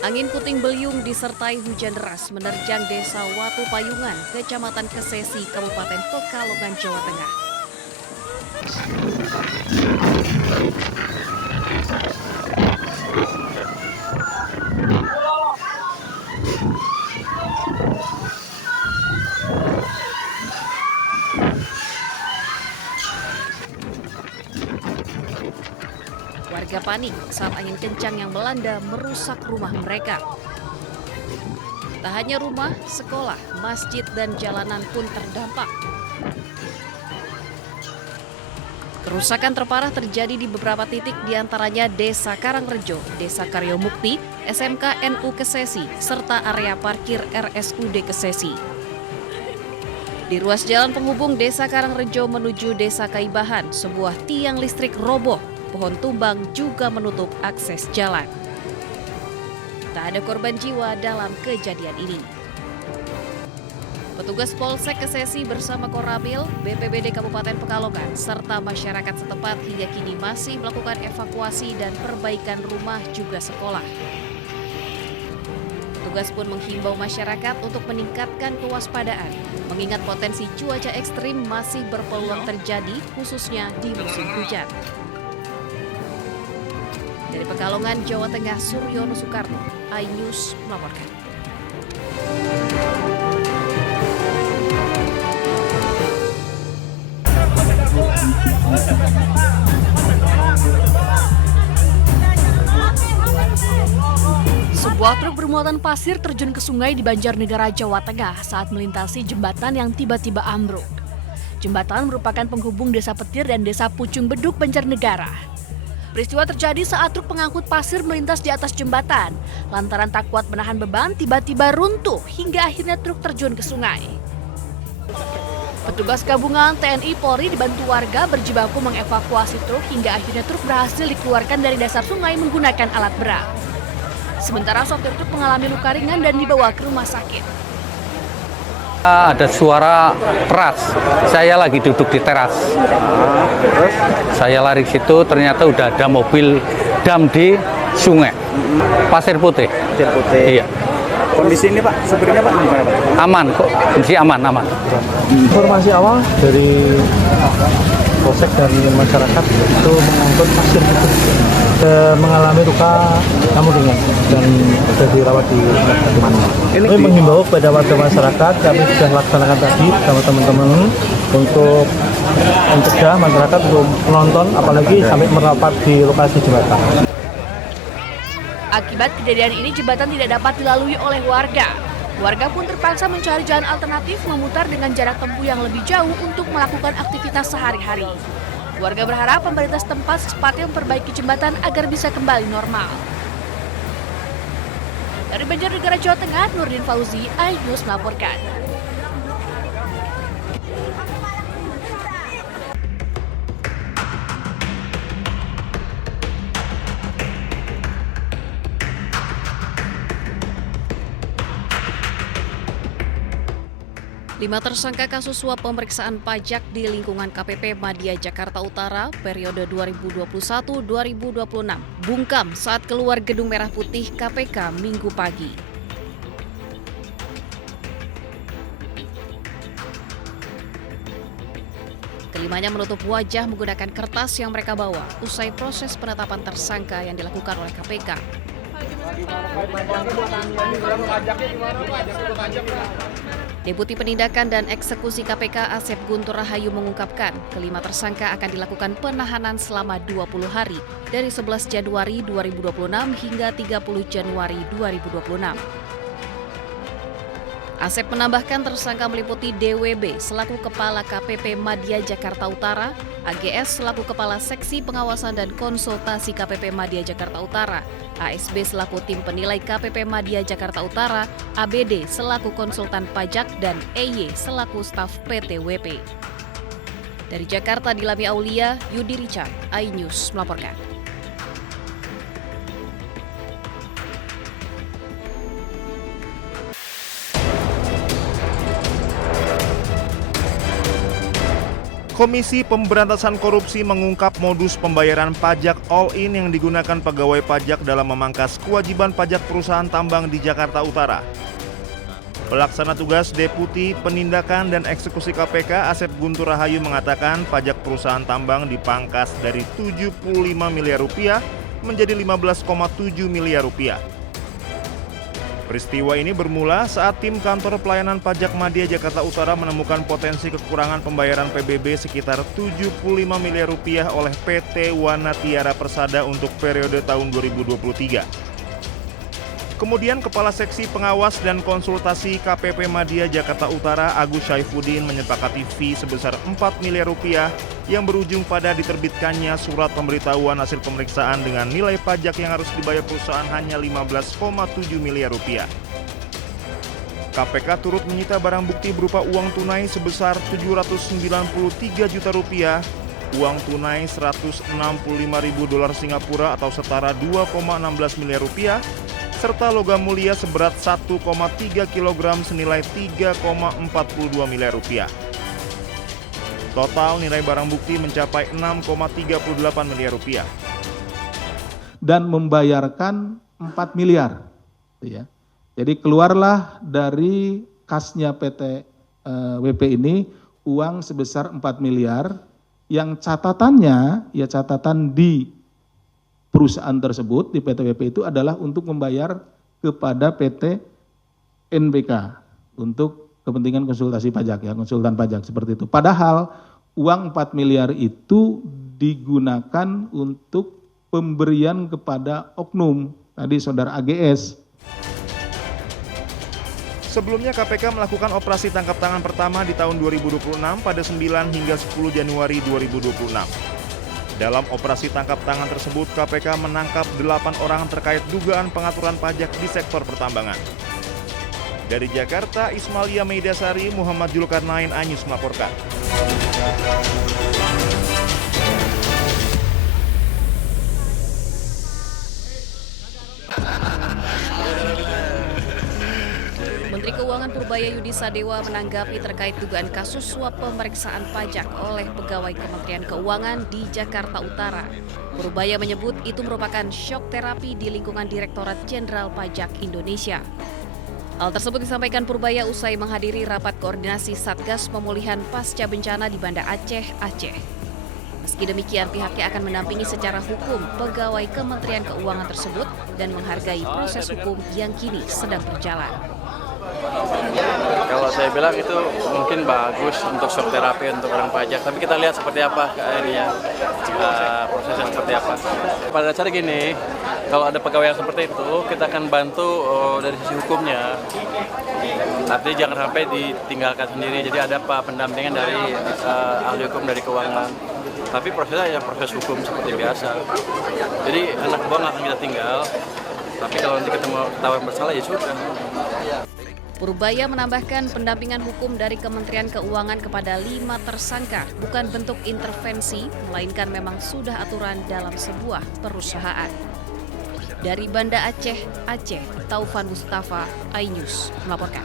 Angin puting beliung disertai hujan deras menerjang desa Watu Payungan, Kecamatan Kesesi, Kabupaten Pekalongan, Jawa Tengah. Warga panik saat angin kencang yang melanda merusak rumah mereka. Tak hanya rumah, sekolah, masjid, dan jalanan pun terdampak. Kerusakan terparah terjadi di beberapa titik, diantaranya Desa Karangrejo, Desa Karyomukti, SMK NU Kesesi, serta area parkir RSUD Kesesi. Di ruas jalan penghubung Desa Karangrejo menuju Desa Kaibahan, sebuah tiang listrik roboh. Pohon tumbang juga menutup akses jalan. Tak ada korban jiwa dalam kejadian ini. Petugas Polsek Kesesi bersama Koramil, BPBD Kabupaten Pekalongan, serta masyarakat setempat hingga kini masih melakukan evakuasi dan perbaikan rumah juga sekolah. Petugas pun menghimbau masyarakat untuk meningkatkan kewaspadaan, mengingat potensi cuaca ekstrim masih berpeluang terjadi, khususnya di musim hujan. Dari Pekalongan, Jawa Tengah, Suryono Soekarno, iNews melaporkan. Sebuah truk bermuatan pasir terjun ke sungai di Banjarnegara, Jawa Tengah saat melintasi jembatan yang tiba-tiba ambruk. Jembatan merupakan penghubung Desa Petir dan Desa Pucung Beduk, Banjarnegara. Peristiwa terjadi saat truk pengangkut pasir melintas di atas jembatan. Lantaran tak kuat menahan beban, tiba-tiba runtuh hingga akhirnya truk terjun ke sungai. Petugas gabungan TNI Polri dibantu warga berjibaku mengevakuasi truk hingga akhirnya truk berhasil dikeluarkan dari dasar sungai menggunakan alat berat. Sementara sopir truk mengalami luka ringan dan dibawa ke rumah sakit. Ada suara keras, saya lagi duduk di teras. Saya lari ke situ, ternyata udah ada mobil dam di sungai. Pasir Putih. Pasir Putih. Iya. Kondisi ini Pak, supirnya Pak gimana Pak? Aman kok, kondisi aman. Informasi awal dari Polsek dan masyarakat itu mengangkut pasir putih, mengalami luka namun ringan dan sudah dirawat di mana. Kami menghimbau kepada warga masyarakat, kami sudah laksanakan tadi sama teman-teman untuk mencegah masyarakat untuk menonton, apalagi sampai merapat di lokasi jembatan. Akibat kejadian ini, jembatan tidak dapat dilalui oleh warga. Warga pun terpaksa mencari jalan alternatif memutar dengan jarak tempuh yang lebih jauh untuk melakukan aktivitas sehari-hari. Warga berharap pemerintah setempat secepatnya memperbaiki jembatan agar bisa kembali normal. Dari Banjarnegara, Jawa Tengah, Nurdin Fauzi, iNews melaporkan. Lima tersangka kasus suap pemeriksaan pajak di lingkungan KPP Madya Jakarta Utara periode 2021-2026 bungkam saat keluar Gedung Merah Putih KPK Minggu pagi. Kelimanya menutup wajah menggunakan kertas yang mereka bawa usai proses penetapan tersangka yang dilakukan oleh KPK. Deputi Penindakan dan Eksekusi KPK Asep Guntur Rahayu mengungkapkan kelima tersangka akan dilakukan penahanan selama 20 hari dari 11 Januari 2026 hingga 30 Januari 2026. Asep menambahkan tersangka meliputi DWB selaku Kepala KPP Madya Jakarta Utara, AGS selaku Kepala Seksi Pengawasan dan Konsultasi KPP Madya Jakarta Utara, ASB selaku Tim Penilai KPP Madya Jakarta Utara, ABD selaku Konsultan Pajak, dan EY selaku Staf PTWP. Dari Jakarta, Dilami Aulia, Yudi Richard, iNews melaporkan. Komisi Pemberantasan Korupsi mengungkap modus pembayaran pajak all-in yang digunakan pegawai pajak dalam memangkas kewajiban pajak perusahaan tambang di Jakarta Utara. Pelaksana tugas Deputi Penindakan dan Eksekusi KPK Asep Guntur Rahayu mengatakan pajak perusahaan tambang dipangkas dari 75 miliar rupiah menjadi 15,7 miliar rupiah. Peristiwa ini bermula saat tim kantor pelayanan pajak Madya Jakarta Utara menemukan potensi kekurangan pembayaran PBB sekitar 75 miliar rupiah oleh PT Wana Tiara Persada untuk periode tahun 2023. Kemudian Kepala Seksi Pengawas dan Konsultasi KPP Madya Jakarta Utara Agus Syaifuddin menyepakati fee sebesar 4 miliar rupiah yang berujung pada diterbitkannya surat pemberitahuan hasil pemeriksaan dengan nilai pajak yang harus dibayar perusahaan hanya 15,7 miliar rupiah. KPK turut menyita barang bukti berupa uang tunai sebesar 793 juta rupiah, uang tunai 165.000 dolar Singapura atau setara 2,16 miliar rupiah, serta logam mulia seberat 1,3 kg senilai 3,42 miliar rupiah. Total nilai barang bukti mencapai 6,38 miliar rupiah. Dan membayarkan 4 miliar. Ya. Jadi keluarlah dari kasnya PT WP ini uang sebesar 4 miliar yang catatannya, ya catatan di perusahaan tersebut di PT WP itu adalah untuk membayar kepada PT NBK untuk kepentingan konsultasi pajak, ya konsultan pajak seperti itu. Padahal uang 4 miliar itu digunakan untuk pemberian kepada oknum, tadi saudara AGS. Sebelumnya KPK melakukan operasi tangkap tangan pertama di tahun 2026 pada 9 hingga 10 Januari 2026. Dalam operasi tangkap tangan tersebut, KPK menangkap 8 orang terkait dugaan pengaturan pajak di sektor pertambangan. Dari Jakarta, Ismalia Meidasari, Muhammad Julkarnain, Anyus melaporkan. Menteri Keuangan Purbaya Yudi Sadewa menanggapi terkait dugaan kasus suap pemeriksaan pajak oleh pegawai Kementerian Keuangan di Jakarta Utara. Purbaya menyebut itu merupakan syok terapi di lingkungan Direktorat Jenderal Pajak Indonesia. Hal tersebut disampaikan Purbaya usai menghadiri rapat koordinasi Satgas Pemulihan Pasca Bencana di Banda Aceh, Aceh. Meski demikian, pihaknya akan mendampingi secara hukum pegawai Kementerian Keuangan tersebut dan menghargai proses hukum yang kini sedang berjalan. Kalau saya bilang itu mungkin bagus untuk shock terapi untuk orang pajak, tapi kita lihat seperti apa prosesnya seperti apa. Pada dasarnya gini, kalau ada pegawai yang seperti itu, kita akan bantu dari sisi hukumnya. Artinya jangan sampai ditinggalkan sendiri, jadi ada pendampingan dari ahli hukum dari keuangan. Tapi prosesnya ya proses hukum seperti biasa. Jadi anak buah nggak akan kita tinggal, tapi kalau nanti ketahuan bersalah ya sudah. Purbaya menambahkan pendampingan hukum dari Kementerian Keuangan kepada 5 tersangka bukan bentuk intervensi, melainkan memang sudah aturan dalam sebuah perusahaan. Dari Banda Aceh, Taufan Mustafa, iNews melaporkan.